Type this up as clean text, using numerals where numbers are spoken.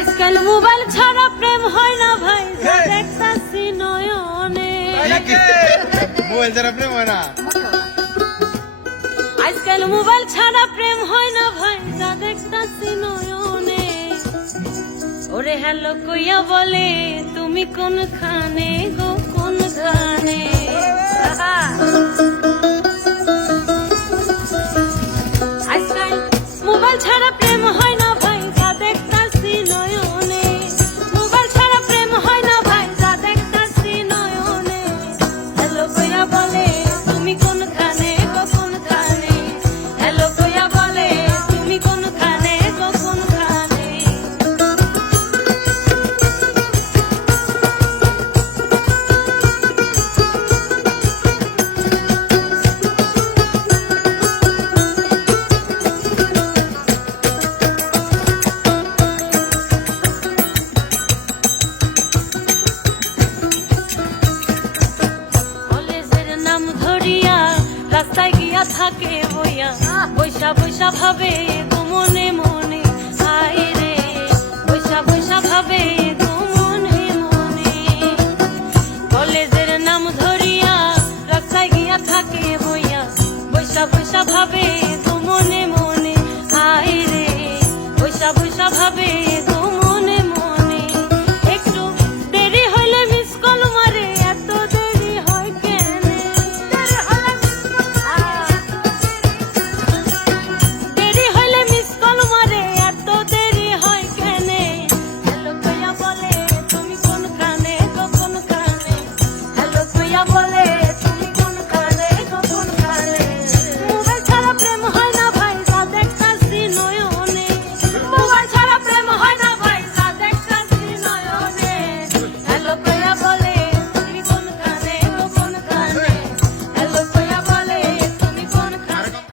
আজকাল মোবাইল ছাড়া প্রেম হয় না ভাই, দেখতাছি নয়নে। মোবাইল ছাড়া প্রেম হয় না। আজকাল মোবাইল ছাড়া প্রেম হয় না ভাই, যা দেখতাছি নয়নে। ওরে হ্যালো কইয়া বলে তুমি কোনখানে গো, কোনখানে। আজকাল মোবাইল ছাড়া প্রেম হয় না ভাই, যা দেখতাছি নয়নে। মোবাইল ছাড়া প্রেম হয় না ভাই, যা দেখতাছি নয়নে। হ্যালো কইয়া বলে তুমি কোনখানে গো, কোনখানে। হ্যালো কইয়া বলে তুমি কোনখানে গো, কোনখানে। রাস্তায় গিয়া থাকে বইয়া, বৈশা বৈশা ভাবে গো মনে মনে। হায় রে বৈশা বৈশা ভাবে গো মনে মনে। কলেজের নাম ধরিয়া রাস্তায় গিয়া থাকে বইয়া, বৈশা বৈশা ভাবে গো মনে মনে। হায় রে বৈশা বৈশা ভাবে